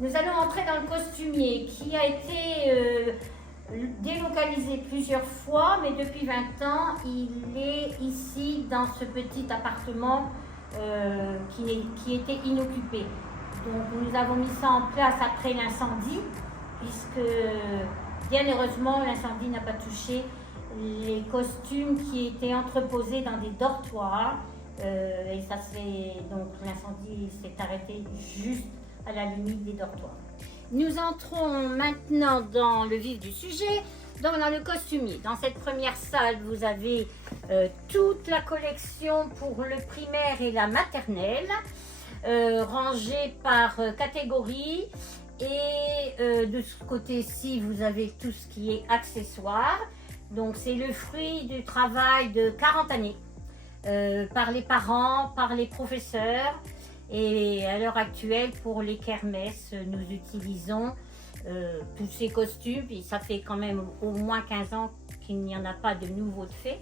Nous allons entrer dans le costumier qui a été délocalisé plusieurs fois, mais depuis 20 ans, il est ici dans ce petit appartement qui était inoccupé. Donc nous avons mis ça en place après l'incendie, puisque bien heureusement l'incendie n'a pas touché les costumes qui étaient entreposés dans des dortoirs. Et ça donc l'incendie s'est arrêté juste à la limite des dortoirs. Nous entrons maintenant dans le vif du sujet, donc dans le costumier. Dans cette première salle, vous avez toute la collection pour le primaire et la maternelle, rangée par catégorie. Et de ce côté-ci, vous avez tout ce qui est accessoires. Donc c'est le fruit du travail de 40 années par les parents, par les professeurs. Et à l'heure actuelle, pour les kermesses, nous utilisons tous ces costumes. Et ça fait quand même au moins 15 ans qu'il n'y en a pas de nouveaux de fait.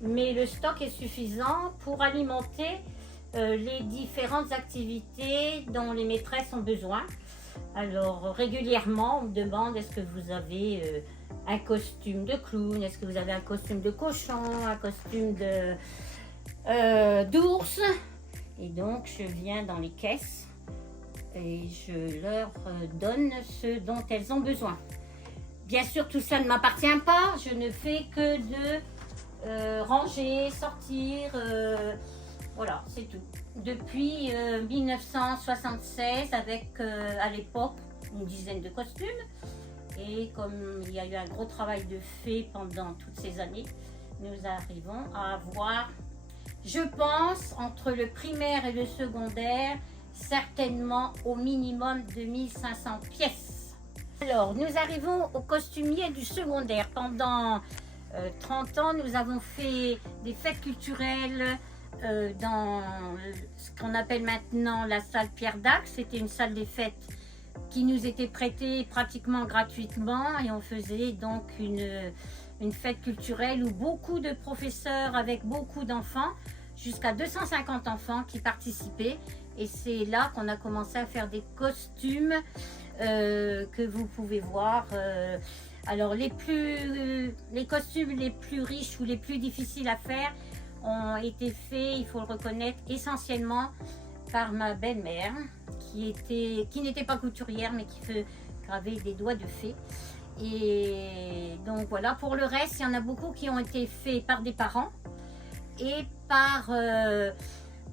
Mais le stock est suffisant pour alimenter les différentes activités dont les maîtresses ont besoin. Alors régulièrement, on me demande est-ce que vous avez un costume de clown, est-ce que vous avez un costume de cochon, un costume d'ours. Et donc je viens dans les caisses et je leur donne ce dont elles ont besoin. Bien sûr, tout ça ne m'appartient pas, je ne fais que de ranger, sortir, voilà, c'est tout. Depuis 1976, avec à l'époque une dizaine de costumes. Et comme il y a eu un gros travail de fait pendant toutes ces années, nous arrivons à avoir, je pense, entre le primaire et le secondaire, certainement au minimum 2500 pièces. Alors, nous arrivons au costumier du secondaire. Pendant 30 ans, nous avons fait des fêtes culturelles dans ce qu'on appelle maintenant la salle Pierre Dac. C'était une salle des fêtes qui nous était prêtée pratiquement gratuitement et on faisait donc une fête culturelle où beaucoup de professeurs avec beaucoup d'enfants, jusqu'à 250 enfants qui participaient, et c'est là qu'on a commencé à faire des costumes que vous pouvez voir. Alors les costumes les plus riches ou les plus difficiles à faire ont été faits, il faut le reconnaître, essentiellement par ma belle-mère qui n'était pas couturière mais qui fait graver des doigts de fée. Et donc voilà, pour le reste, il y en a beaucoup qui ont été faits par des parents et par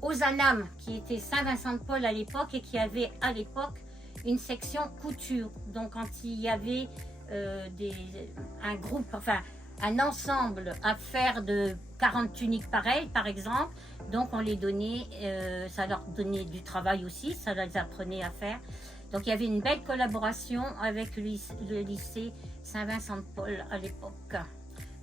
Ozanam, qui était Saint-Vincent-de-Paul à l'époque et qui avait à l'époque une section couture. Donc quand il y avait un groupe, enfin un ensemble à faire de 40 tuniques pareilles par exemple, donc on les donnait, ça leur donnait du travail aussi, ça les apprenait à faire. Donc il y avait une belle collaboration avec le lycée Saint-Vincent-de-Paul à l'époque.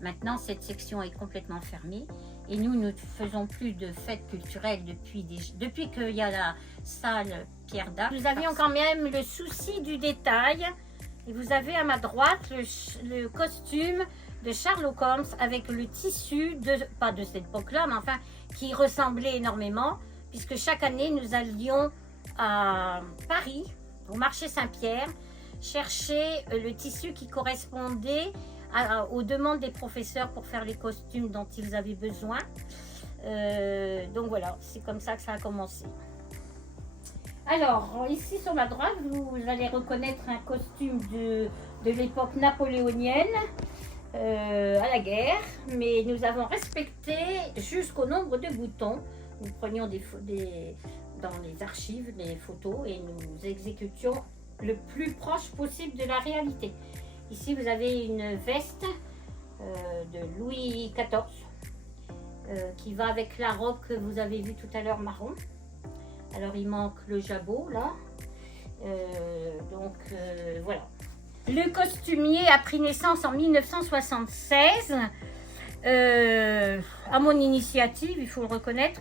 Maintenant cette section est complètement fermée et nous ne faisons plus de fêtes culturelles depuis qu'il y a la salle Pierre Dac. Nous avions quand même le souci du détail et vous avez à ma droite le costume de Sherlock Holmes avec le tissu, pas de cette époque-là, mais enfin qui ressemblait énormément, puisque chaque année nous allions à Paris, au marché Saint-Pierre, chercher le tissu qui correspondait aux demandes des professeurs pour faire les costumes dont ils avaient besoin. Donc voilà, c'est comme ça que ça a commencé. Alors, ici sur ma droite, vous allez reconnaître un costume de l'époque napoléonienne, à la guerre, mais nous avons respecté jusqu'au nombre de boutons. Nous prenions dans les archives des photos et nous exécutions le plus proche possible de la réalité. Ici vous avez une veste de Louis XIV qui va avec la robe que vous avez vue tout à l'heure marron. Alors il manque le jabot là, voilà. Le costumier a pris naissance en 1976, à mon initiative, il faut le reconnaître,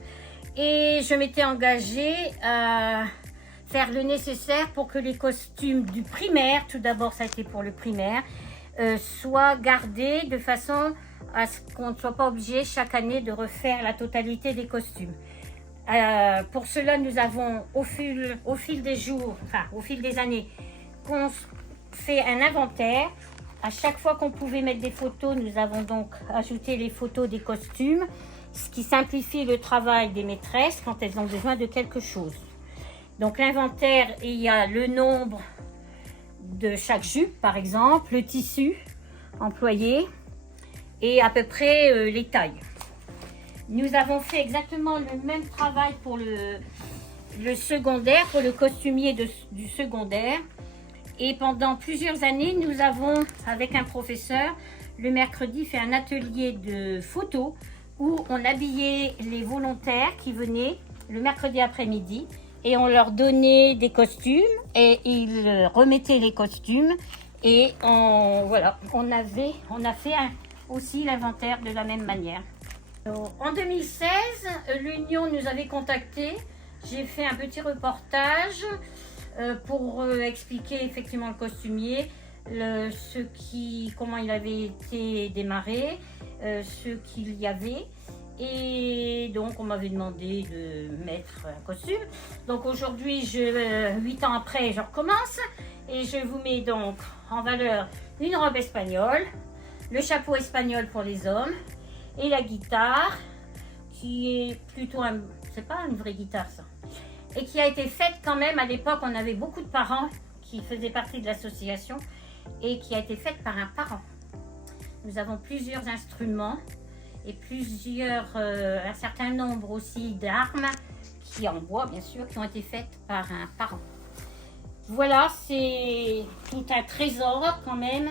et je m'étais engagée à faire le nécessaire pour que les costumes du primaire, tout d'abord ça a été pour le primaire, soient gardés de façon à ce qu'on ne soit pas obligé chaque année de refaire la totalité des costumes. Pour cela, nous avons au fil des jours, enfin au fil des années, fait un inventaire. À chaque fois qu'on pouvait mettre des photos, nous avons donc ajouté les photos des costumes, ce qui simplifie le travail des maîtresses quand elles ont besoin de quelque chose. Donc l'inventaire, il y a le nombre de chaque jupe, par exemple, le tissu employé et à peu près les tailles. Nous avons fait exactement le même travail pour le secondaire, pour le costumier du secondaire. Et pendant plusieurs années, nous avons, avec un professeur, le mercredi, fait un atelier de photos où on habillait les volontaires qui venaient le mercredi après-midi et on leur donnait des costumes et ils remettaient les costumes et voilà, on a fait aussi l'inventaire de la même manière. En 2016, l'Union nous avait contactés. J'ai fait un petit reportage pour expliquer effectivement le costumier, comment il avait été démarré, ce qu'il y avait. Et donc on m'avait demandé de mettre un costume. Donc aujourd'hui, 8 ans après, je recommence et je vous mets donc en valeur une robe espagnole, le chapeau espagnol pour les hommes et la guitare qui est plutôt c'est pas une vraie guitare ça, et qui a été faite quand même à l'époque. On avait beaucoup de parents qui faisaient partie de l'association et qui a été faite par un parent. Nous avons plusieurs instruments et un certain nombre aussi d'armes qui en bois bien sûr, qui ont été faites par un parent. Voilà, c'est tout un trésor quand même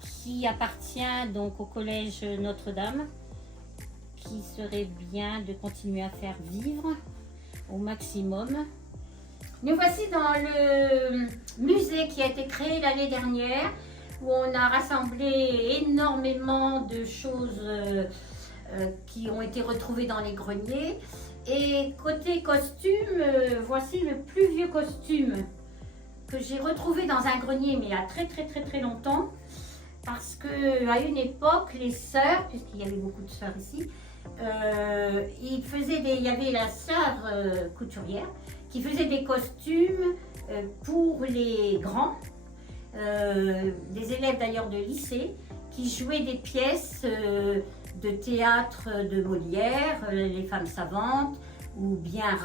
qui appartient donc au collège Notre-Dame, qui serait bien de continuer à faire vivre au maximum. Nous voici dans le musée qui a été créé l'année dernière, où on a rassemblé énormément de choses qui ont été retrouvées dans les greniers. Et côté costume, voici le plus vieux costume que j'ai retrouvé dans un grenier, mais il y a très longtemps, parce que à une époque, les sœurs, puisqu'il y avait beaucoup de sœurs ici, il y avait la sœur couturière qui faisait des costumes pour les grands, des élèves d'ailleurs de lycée, qui jouaient des pièces de théâtre de Molière, Les Femmes Savantes, ou bien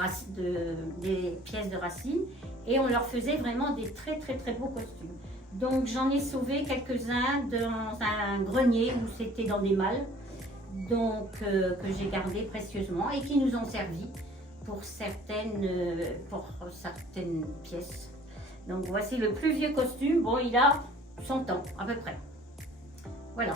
des pièces de Racine, et on leur faisait vraiment des très beaux costumes. Donc j'en ai sauvé quelques-uns dans un grenier où c'était dans des malles, donc que j'ai gardé précieusement et qui nous ont servi pour certaines pièces. Donc voici le plus vieux costume. Bon, il a 100 ans à peu près. Voilà.